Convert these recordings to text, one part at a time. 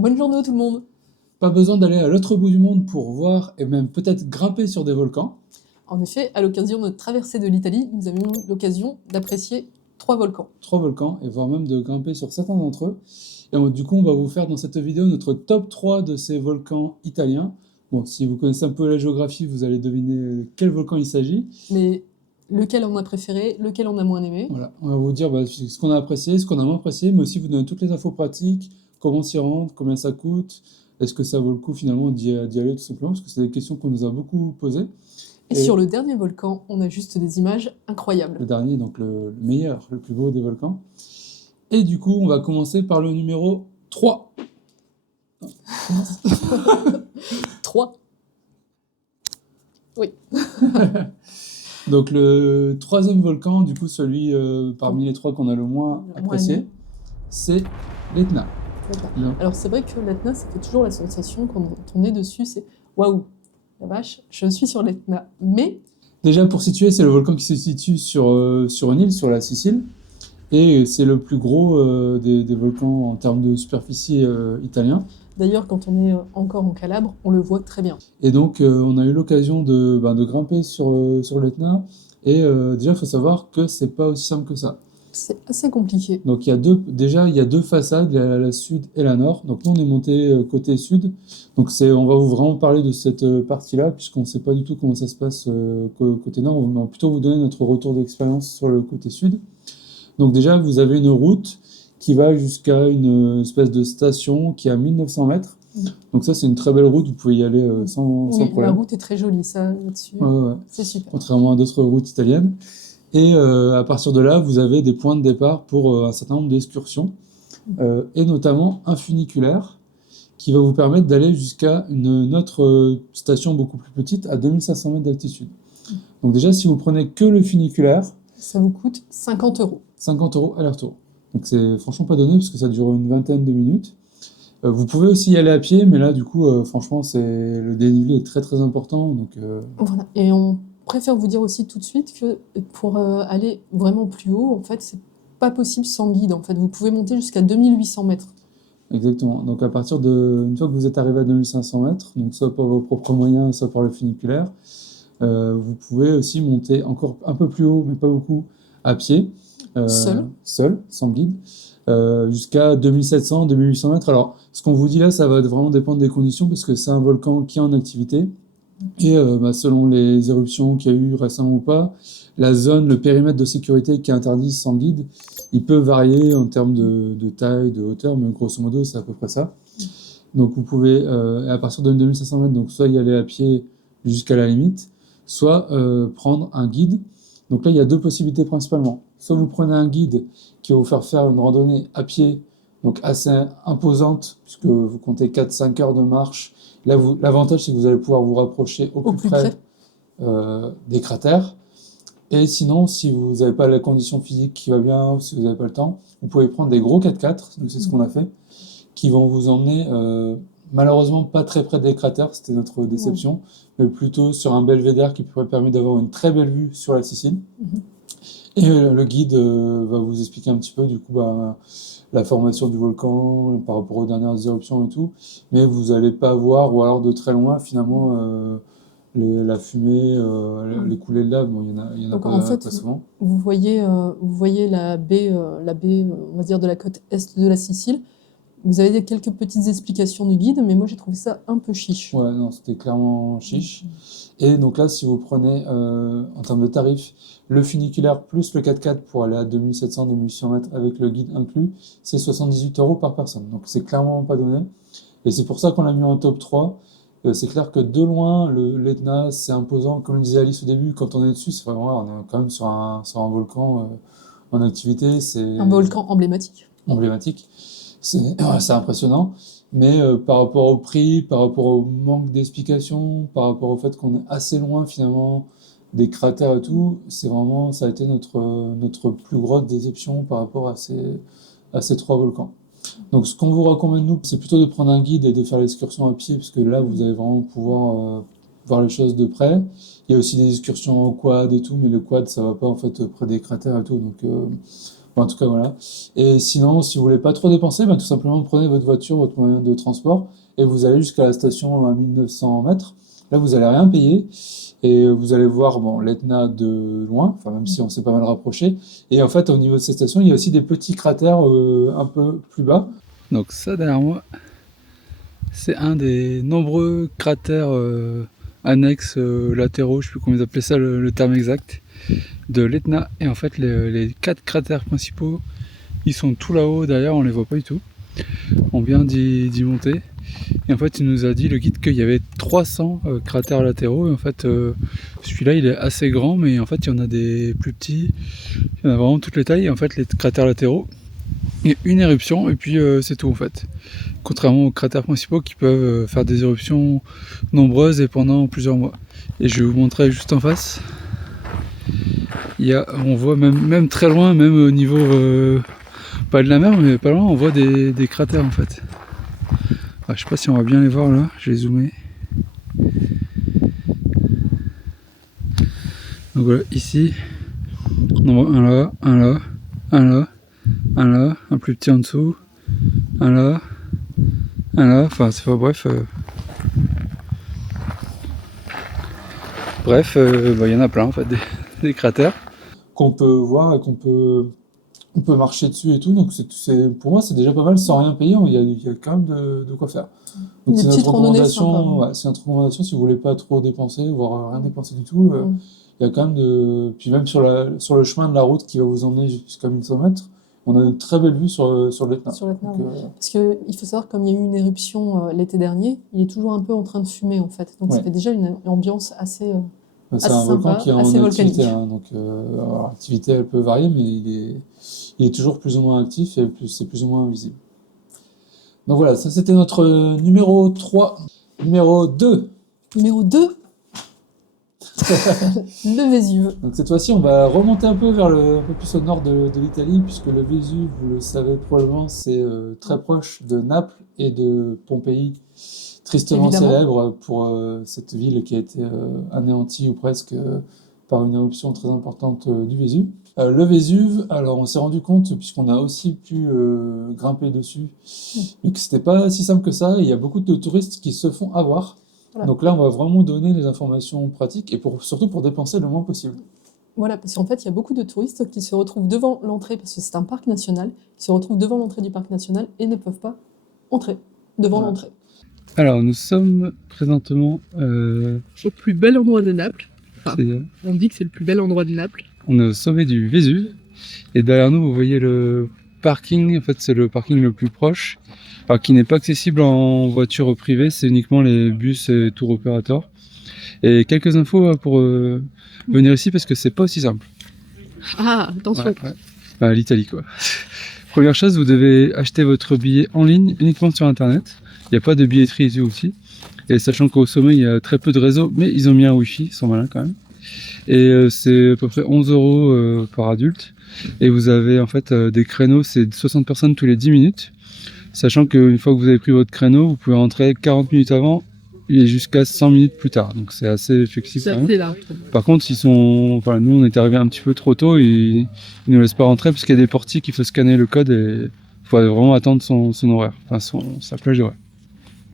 Bonne journée tout le monde. Pas besoin d'aller à l'autre bout du monde pour voir et même peut-être grimper sur des volcans. En effet, à l'occasion de notre traversée de l'Italie, nous avons eu l'occasion d'apprécier 3 volcans. 3 volcans et voire même de grimper sur certains d'entre eux. Et du coup, on va vous faire dans cette vidéo notre top 3 de ces volcans italiens. Bon, si vous connaissez un peu la géographie, vous allez deviner quel volcan il s'agit. Mais lequel on a préféré, lequel on a moins aimé. Voilà, on va vous dire ce qu'on a apprécié, ce qu'on a moins apprécié, mais aussi vous donner toutes les infos pratiques, comment s'y rendre, combien ça coûte, est-ce que ça vaut le coup finalement d'y aller tout simplement, parce que c'est des questions qu'on nous a beaucoup posées. Et sur le dernier volcan, on a juste des images incroyables. Le dernier, donc le meilleur, le plus beau des volcans. Et du coup, on va commencer par le numéro 3. 3. Oui. Donc le troisième volcan, du coup celui parmi les 3 qu'on a le moins apprécié, c'est l'Etna. Alors c'est vrai que l'Etna, ça fait toujours la sensation quand on est dessus, c'est waouh, la vache, je suis sur l'Etna. Mais déjà pour situer, c'est le volcan qui se situe sur une île, sur la Sicile, et c'est le plus gros des volcans en termes de superficie italien. D'ailleurs, quand on est encore en Calabre, on le voit très bien. Et donc, on a eu l'occasion de grimper sur l'Etna. Et déjà, il faut savoir que c'est pas aussi simple que ça. C'est assez compliqué. Donc, il y a deux façades, la sud et la nord. Donc, nous, on est monté côté sud. Donc, on va vraiment parler de cette partie-là, puisqu'on ne sait pas du tout comment ça se passe côté nord. On va plutôt vous donner notre retour d'expérience sur le côté sud. Donc, déjà, vous avez une route qui va jusqu'à une espèce de station qui est à 1900 mètres. Donc ça, c'est une très belle route, vous pouvez y aller sans problème. La route est très jolie, ça, là-dessus. Ouais. C'est super. Contrairement à d'autres routes italiennes. Et à partir de là, vous avez des points de départ pour un certain nombre d'excursions, et notamment un funiculaire qui va vous permettre d'aller jusqu'à une autre station beaucoup plus petite, à 2500 mètres d'altitude. Donc déjà, si vous prenez que le funiculaire... Ça vous coûte 50 €. 50 € aller-retour. Donc c'est franchement pas donné, parce que ça dure une vingtaine de minutes. Vous pouvez aussi y aller à pied, mais là, du coup, franchement, le dénivelé est très très important. Donc, Voilà. Et on préfère vous dire aussi tout de suite que pour aller vraiment plus haut, en fait, c'est pas possible sans guide. En fait, vous pouvez monter jusqu'à 2800 mètres. Exactement. Donc, une fois que vous êtes arrivé à 2500 mètres, donc soit par vos propres moyens, soit par le funiculaire, vous pouvez aussi monter encore un peu plus haut, mais pas beaucoup, à pied. Seul, sans guide. Jusqu'à 2700, 2800 mètres. Alors, ce qu'on vous dit là, ça va vraiment dépendre des conditions, parce que c'est un volcan qui est en activité. Et selon les éruptions qu'il y a eu récemment ou pas, la zone, le périmètre de sécurité qui est interdit sans guide, il peut varier en termes de taille, de hauteur, mais grosso modo, c'est à peu près ça. Donc, vous pouvez, à partir de 2500 mètres, donc soit y aller à pied jusqu'à la limite, soit prendre un guide. Donc là, il y a 2 possibilités principalement. Soit vous prenez un guide qui va vous faire une randonnée à pied, donc assez imposante, puisque vous comptez 4-5 heures de marche. Là, l'avantage, c'est que vous allez pouvoir vous rapprocher au plus près des cratères. Et sinon, si vous n'avez pas la condition physique qui va bien, ou si vous n'avez pas le temps, vous pouvez prendre des gros 4x4, donc c'est ce qu'on a fait, qui vont vous emmener, malheureusement pas très près des cratères, c'était notre déception, mais plutôt sur un belvédère qui pourrait permettre d'avoir une très belle vue sur la Sicile. Et le guide va vous expliquer un petit peu, du coup, la formation du volcan par rapport aux dernières éruptions et tout, mais vous n'allez pas voir, ou alors de très loin, finalement, la fumée, les coulées de lave. Bon, il y en a pas, en fait, pas souvent. Vous voyez la baie, on va dire, de la côte est de la Sicile. Vous avez quelques petites explications du guide, mais moi j'ai trouvé ça un peu chiche. Ouais, non, c'était clairement chiche. Et donc là, si vous prenez, en termes de tarifs, le funiculaire plus le 4x4 pour aller à 2700-2800 mètres avec le guide inclus, c'est 78 € par personne. Donc c'est clairement pas donné. Et c'est pour ça qu'on l'a mis en top 3. C'est clair que de loin, l'Etna, c'est imposant. Comme le disait Alice au début, quand on est dessus, c'est vraiment, on est quand même sur un volcan en activité. C'est un volcan emblématique. C'est impressionnant. Mais par rapport au prix, par rapport au manque d'explications, par rapport au fait qu'on est assez loin finalement des cratères et tout, ça a été notre plus grosse déception par rapport à ces 3 volcans. Donc ce qu'on vous recommande, nous, c'est plutôt de prendre un guide et de faire l'excursion à pied, parce que là, vous allez vraiment pouvoir voir les choses de près. Il y a aussi des excursions au quad et tout, mais le quad, ça va pas en fait près des cratères et tout. Donc Enfin, en tout cas, voilà. Et sinon, si vous voulez pas trop dépenser, tout simplement prenez votre voiture, votre moyen de transport, et vous allez jusqu'à la station à 1900 mètres. Là, vous allez rien payer, et vous allez voir bon, l'Etna de loin, enfin, même si on s'est pas mal rapproché. Et en fait, au niveau de ces stations, il y a aussi des petits cratères un peu plus bas. Donc ça, derrière moi, c'est un des nombreux cratères annexes latéraux, je sais plus comment ils appelaient ça le terme exact, de l'Etna. Et en fait, les 4 cratères principaux, ils sont tout là-haut, derrière, on les voit pas du tout. On vient d'y monter. Et en fait, il nous a dit, le guide, qu'il y avait 300 cratères latéraux. Et en fait, celui-là, il est assez grand, mais en fait, il y en a des plus petits. Il y en a vraiment toutes les tailles. Et en fait, les cratères latéraux, il y a une éruption, et puis c'est tout, en fait. Contrairement aux cratères principaux qui peuvent faire des éruptions nombreuses et pendant plusieurs mois. Et je vais vous montrer juste en face. On voit même très loin, même au niveau pas de la mer, mais pas loin, on voit des cratères en fait. Ah, je sais pas si on va bien les voir là, je vais zoomer. Donc voilà, ici, on en voit un là, un là, un là, un là, un plus petit en dessous, un là, enfin c'est pas bref. Bref, il y en a plein en fait, des cratères qu'on peut voir et on peut marcher dessus et tout, donc pour moi c'est déjà pas mal sans rien payer, il y a quand même de quoi faire. Donc Des c'est petites notre randonnées recommandation, sympas. ouais, c'est notre recommandation si vous voulez pas trop dépenser, voire rien dépenser du tout. Il y a quand même puis même sur le chemin de la route qui va vous emmener jusqu'à 1100 mètres, on a une très belle vue sur l'Etna. Sur l'Etna, Donc, parce qu'il faut savoir, comme il y a eu une éruption l'été dernier, il est toujours un peu en train de fumer en fait. Donc ça Ouais. fait déjà une ambiance assez, c'est assez un volcan sympa, qui est en assez activité, volcanique. hein, donc alors, l'activité elle peut varier, mais il est toujours plus ou moins actif et c'est plus ou moins visible. Donc voilà, ça c'était notre numéro 3. Numéro 2. Numéro 2, le Vésuve. Donc cette fois-ci, on va remonter un peu un peu plus au nord de l'Italie, puisque le Vésuve, vous le savez probablement, c'est très proche de Naples et de Pompéi, tristement Évidemment. célèbre pour cette ville qui a été anéantie ou presque par une éruption très importante du Vésuve. Le Vésuve, alors on s'est rendu compte, puisqu'on a aussi pu grimper dessus, mais que c'était pas si simple que ça. Il y a beaucoup de touristes qui se font avoir. Voilà. Donc là, on va vraiment donner les informations pratiques et surtout pour dépenser le moins possible. Voilà, parce qu'en fait, il y a beaucoup de touristes qui se retrouvent devant l'entrée, parce que c'est un parc national, qui se retrouvent devant l'entrée du parc national et ne peuvent pas entrer devant l'entrée. Alors, nous sommes présentement au plus bel endroit de Naples. Enfin, on dit que c'est le plus bel endroit de Naples. On est au sommet du Vésuve. Et derrière nous, vous voyez le parking. En fait, c'est le parking le plus proche, qui n'est pas accessible en voiture privée. C'est uniquement les bus et tour opérateurs. Et quelques infos pour venir ici, parce que c'est pas aussi simple. Ah, attention. Ouais. L'Italie, quoi. Première chose, vous devez acheter votre billet en ligne, uniquement sur Internet. Il n'y a pas de billetterie ici aussi. Et sachant qu'au sommet, il y a très peu de réseaux, mais ils ont mis un Wi-Fi, ils sont malins quand même. Et c'est à peu près 11 € par adulte. Et vous avez en fait des créneaux, c'est 60 personnes tous les 10 minutes. Sachant qu'une fois que vous avez pris votre créneau, vous pouvez rentrer 40 minutes avant et jusqu'à 100 minutes plus tard. Donc c'est assez flexible. C'est assez large. Par contre, nous on est arrivé un petit peu trop tôt, ils nous laissent pas rentrer parce qu'il y a des portiers qu'il faut scanner le code et il faut vraiment attendre son horaire, sa plage horaire.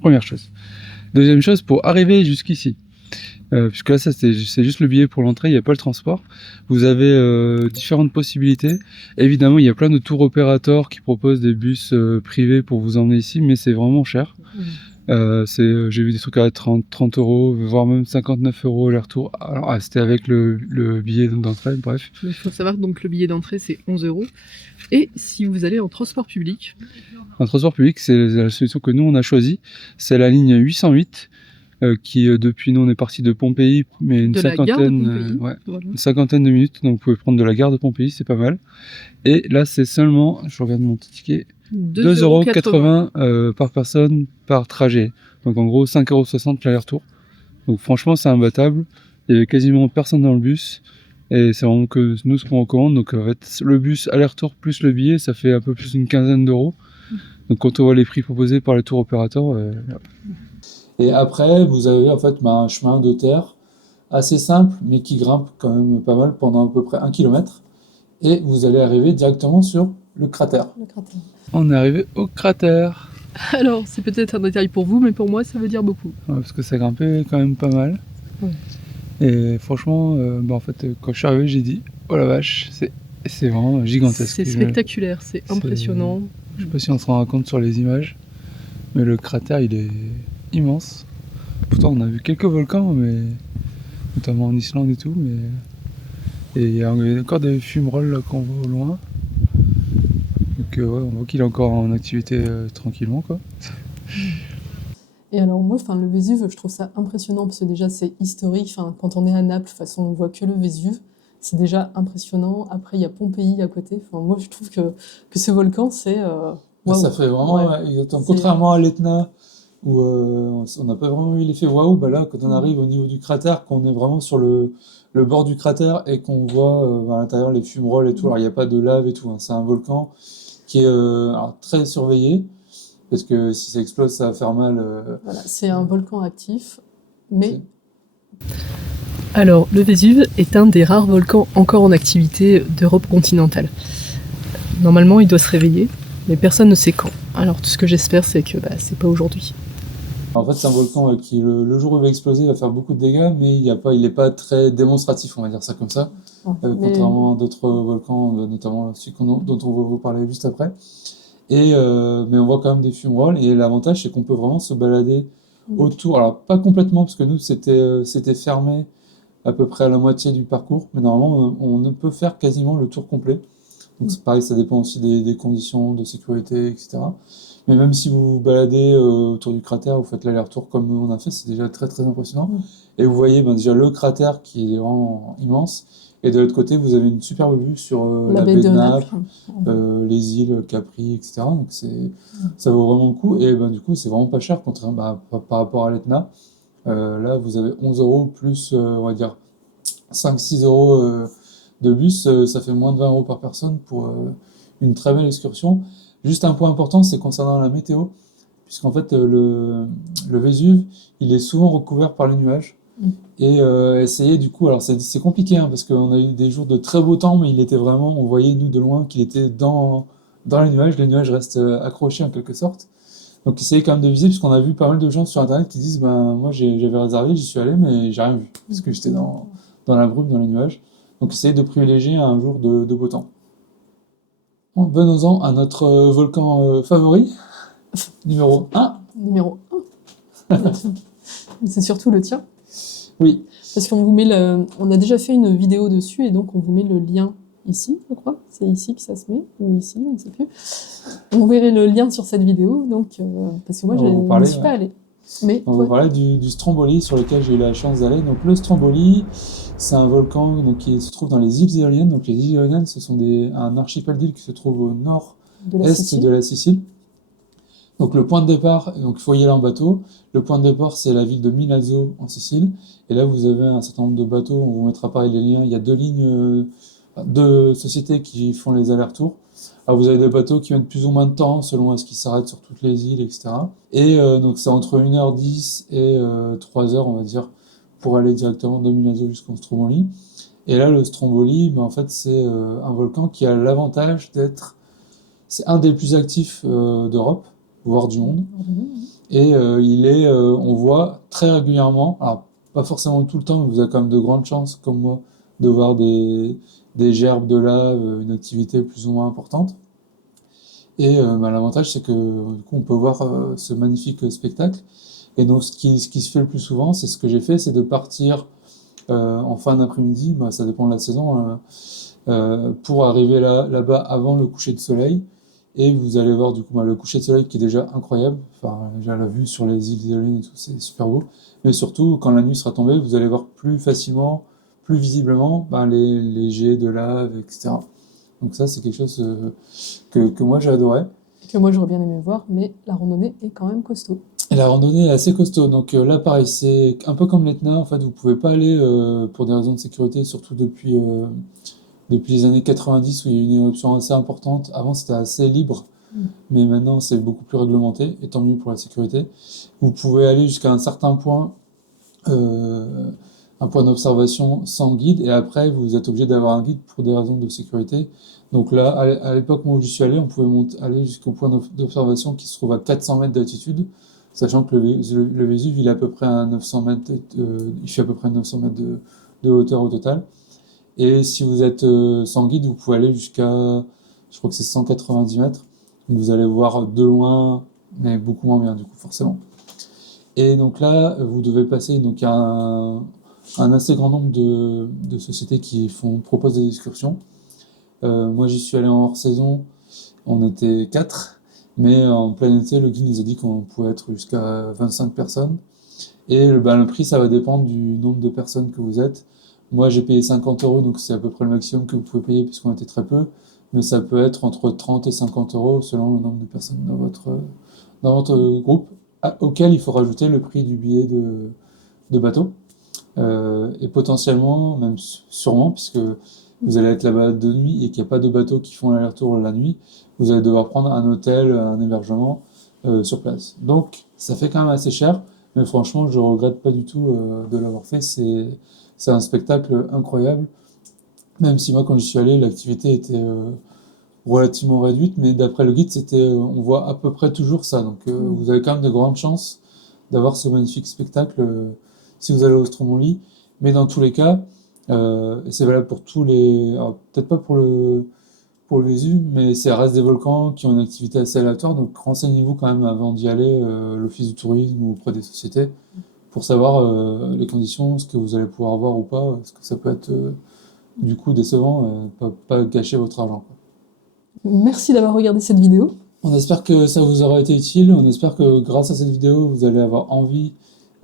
Première chose. Deuxième chose, pour arriver jusqu'ici, puisque là c'est juste le billet pour l'entrée, il n'y a pas le transport. Vous avez différentes possibilités. Évidemment, il y a plein de tours opérateurs qui proposent des bus privés pour vous emmener ici, mais c'est vraiment cher. J'ai vu des trucs à 30 €, voire même 59 € aller-retour. Alors, c'était avec le billet d'entrée, bref. Il faut savoir que le billet d'entrée c'est 11 €. Et si vous allez en transport public, en transport public, c'est la solution que nous on a choisie. C'est la ligne 808 qui depuis nous on est parti de Pompéi, mais une cinquantaine de minutes. Donc vous pouvez prendre de la gare de Pompéi, c'est pas mal. Et là c'est seulement, je regarde mon ticket, 2,80 € par personne par trajet. Donc en gros 5,60 € l'aller-retour. Donc franchement c'est imbattable. Il y avait quasiment personne dans le bus. Et c'est vraiment que nous ce qu'on recommande. Donc en fait le bus aller-retour plus le billet, ça fait un peu plus d'une quinzaine d'euros. Donc quand on voit les prix proposés par les tours opérateurs. Et après vous avez en fait un chemin de terre assez simple mais qui grimpe quand même pas mal pendant à peu près 1 km. et vous allez arriver directement sur le cratère. Le cratère. On est arrivé au cratère. Alors, c'est peut-être un détail pour vous, mais pour moi, ça veut dire beaucoup. Ouais, parce que ça grimpait quand même pas mal. Ouais. Et franchement, en fait, quand je suis arrivé, j'ai dit « Oh la vache, c'est vraiment gigantesque. » C'est spectaculaire, c'est impressionnant. Je sais pas si on se rend compte sur les images, mais le cratère, il est immense. Pourtant, on a vu quelques volcans, mais notamment en Islande et tout, mais et il y a encore des fumerolles là, qu'on voit au loin. Donc ouais, on voit qu'il est encore en activité tranquillement, quoi. Et alors moi, le Vésuve, je trouve ça impressionnant parce que déjà c'est historique. Quand on est à Naples, de toute façon, on voit que le Vésuve. C'est déjà impressionnant. Après, il y a Pompéi à côté. Moi, je trouve que ce volcan, c'est... Ça fait vraiment, exactement. Contrairement à l'Etna, où on n'a pas vraiment eu l'effet waouh, là, quand on arrive au niveau du cratère, qu'on est vraiment sur le bord du cratère et qu'on voit à l'intérieur les fumerolles et tout, alors il n'y a pas de lave et tout, hein. C'est un volcan qui est alors, très surveillé, parce que si ça explose, ça va faire mal. Voilà, c'est un volcan actif, mais... Alors, le Vésuve est un des rares volcans encore en activité d'Europe continentale. Normalement, il doit se réveiller, mais personne ne sait quand. Alors, tout ce que j'espère, c'est que c'est pas aujourd'hui. En fait, c'est un volcan qui, le jour où il va exploser, va faire beaucoup de dégâts, mais il n'est pas très démonstratif, on va dire ça comme ça. Contrairement à d'autres volcans, notamment celui dont on va vous parler juste après. Mais on voit quand même des fumerolles, et l'avantage, c'est qu'on peut vraiment se balader autour. Alors, pas complètement, parce que nous, c'était fermé à peu près à la moitié du parcours, mais normalement, on ne peut faire quasiment le tour complet. Donc c'est pareil, ça dépend aussi des conditions de sécurité, etc. Mais même si vous vous baladez autour du cratère, vous faites l'aller-retour comme on a fait, c'est déjà très très impressionnant. Et vous voyez déjà le cratère qui est vraiment immense, et de l'autre côté, vous avez une superbe vue sur la baie de Naples, les îles Capri, etc. Donc ça vaut vraiment le coup, et du coup, c'est vraiment pas cher par rapport à l'Etna. Là, vous avez 11 € plus, on va dire, 5-6 € de bus, ça fait moins de 20 € par personne pour une très belle excursion. Juste un point important, c'est concernant la météo, puisqu'en fait, le Vésuve, il est souvent recouvert par les nuages. Et essayer du coup, alors c'est compliqué, hein, parce qu'on a eu des jours de très beau temps, mais il était vraiment, on voyait nous de loin qu'il était dans les nuages restent accrochés en quelque sorte. Donc essayez quand même de viser, puisqu'on a vu pas mal de gens sur internet qui disent moi j'avais réservé, j'y suis allé, mais j'ai rien vu, parce que j'étais dans la brume, dans les nuages. Donc essayez de privilégier un jour de beau temps. Bon, venons-en à notre volcan favori, numéro 1. Numéro 1. C'est surtout le tien. Oui. Parce qu'on vous met on a déjà fait une vidéo dessus, et donc on vous met le lien ici, je crois. C'est ici que ça se met, ou ici, on ne sait plus. On verrait le lien sur cette vidéo, donc, parce que moi, je ne suis pas allée. Mais, on va parler du Stromboli, sur lequel j'ai eu la chance d'aller. Donc le Stromboli, c'est un volcan qui se trouve dans les îles Éoliennes. Donc les îles Éoliennes, ce sont un archipel d'îles qui se trouve au nord-est de la Sicile. Donc le point de départ, donc il faut y aller en bateau. Le point de départ, c'est la ville de Milazzo en Sicile. Et là, vous avez un certain nombre de bateaux. On vous mettra pareil les liens. Il y a deux sociétés qui font les allers-retours. Alors vous avez des bateaux qui mettent plus ou moins de temps selon est-ce qu'ils s'arrêtent sur toutes les îles, etc. Et donc c'est entre 1h10 et 3h, on va dire, pour aller directement de Milazzo jusqu'au Stromboli. Et là, le Stromboli, en fait, c'est un volcan qui a l'avantage c'est un des plus actifs d'Europe, voire du monde. Et on voit très régulièrement, alors pas forcément tout le temps, mais vous avez quand même de grandes chances, comme moi, de voir des gerbes de lave, une activité plus ou moins importante. Et l'avantage, c'est que du coup, on peut voir ce magnifique spectacle. Et donc, ce qui se fait le plus souvent, c'est ce que j'ai fait, c'est de partir en fin d'après-midi, ça dépend de la saison, pour arriver là-bas avant le coucher de soleil. Et vous allez voir du coup le coucher de soleil qui est déjà incroyable. Enfin, déjà la vue sur les îles Éoliennes et tout, c'est super beau. Mais surtout, quand la nuit sera tombée, vous allez voir plus facilement, plus visiblement, les jets de lave, etc. Donc ça, c'est quelque chose que moi j'ai adoré. Que moi j'aurais bien aimé voir, mais la randonnée est quand même costaud. Et la randonnée est assez costaud. Donc là, pareil, c'est un peu comme l'Etna. En fait, vous pouvez pas aller pour des raisons de sécurité, surtout depuis les années 90 où il y a eu une éruption assez importante. Avant, c'était assez libre, mais maintenant, c'est beaucoup plus réglementé, et tant mieux pour la sécurité. Vous pouvez aller jusqu'à un certain point, un point d'observation sans guide, et après, vous êtes obligé d'avoir un guide pour des raisons de sécurité. Donc là, à l'époque, moi où j'y suis allé, on pouvait aller jusqu'au point d'observation qui se trouve à 400 mètres d'altitude, sachant que le Vésuve, il est à peu près à 900 mètres, il fait à peu près 900 mètres de hauteur au total. Et si vous êtes sans guide, vous pouvez aller jusqu'à, je crois que c'est 190 mètres. Donc vous allez voir de loin, mais beaucoup moins bien, du coup, forcément. Et donc là, vous devez passer, donc il y a un assez grand nombre de sociétés qui proposent des excursions. Moi, j'y suis allé en hors saison, on était 4, mais en plein été, le guide nous a dit qu'on pouvait être jusqu'à 25 personnes. Et le prix, ça va dépendre du nombre de personnes que vous êtes. Moi, j'ai payé 50 €, donc c'est à peu près le maximum que vous pouvez payer puisqu'on était très peu. Mais ça peut être entre 30 et 50 € selon le nombre de personnes dans votre groupe, auquel il faut rajouter le prix du billet de bateau. Et potentiellement, même sûrement, puisque vous allez être là-bas de nuit et qu'il n'y a pas de bateaux qui font l'aller-retour la nuit, vous allez devoir prendre un hôtel, un hébergement sur place. Donc, ça fait quand même assez cher, mais franchement, je regrette pas du tout de l'avoir fait. C'est un spectacle incroyable, même si moi, quand j'y suis allé, l'activité était relativement réduite, mais d'après le guide, on voit à peu près toujours ça. Donc, vous avez quand même de grandes chances d'avoir ce magnifique spectacle si vous allez au Stromboli. Mais dans tous les cas, et c'est valable pour tous les... Alors, peut-être pas pour le Vésuve, mais ça reste des volcans qui ont une activité assez aléatoire, donc renseignez-vous quand même avant d'y aller, l'office du tourisme ou auprès des sociétés, pour savoir les conditions, ce que vous allez pouvoir voir ou pas, parce que ça peut être du coup décevant, pas gâcher votre argent, quoi. Merci d'avoir regardé cette vidéo. On espère que ça vous aura été utile, on espère que grâce à cette vidéo, vous allez avoir envie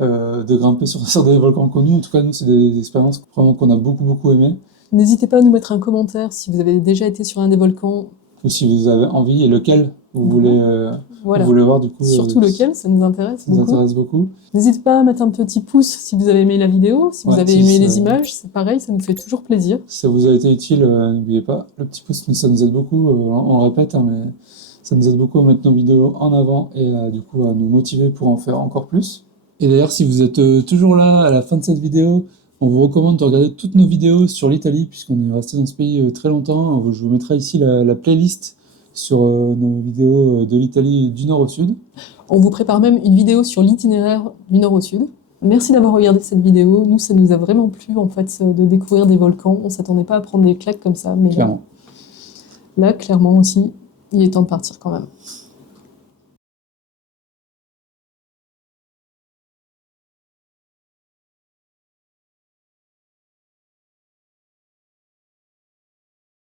de grimper sur des volcans connus. En tout cas, nous, c'est des expériences vraiment qu'on a beaucoup aimées. N'hésitez pas à nous mettre un commentaire si vous avez déjà été sur un des volcans. Ou si vous avez envie, et lequel vous voulez voir, du coup. Surtout lequel, ça nous intéresse ça nous intéresse beaucoup. N'hésitez pas à mettre un petit pouce si vous avez aimé la vidéo, si vous avez aimé les images, c'est pareil, ça nous fait toujours plaisir. Si ça vous a été utile, n'oubliez pas, le petit pouce, ça nous aide beaucoup, on le répète, hein, mais ça nous aide beaucoup à mettre nos vidéos en avant et du coup à nous motiver pour en faire encore plus. Et d'ailleurs, si vous êtes toujours là à la fin de cette vidéo, on vous recommande de regarder toutes nos vidéos sur l'Italie, puisqu'on est resté dans ce pays très longtemps. Je vous mettrai ici la playlist sur nos vidéos de l'Italie du nord au sud. On vous prépare même une vidéo sur l'itinéraire du nord au sud. Merci d'avoir regardé cette vidéo. Nous, ça nous a vraiment plu en fait de découvrir des volcans. On s'attendait pas à prendre des claques comme ça, mais clairement. Là, clairement aussi, il est temps de partir quand même.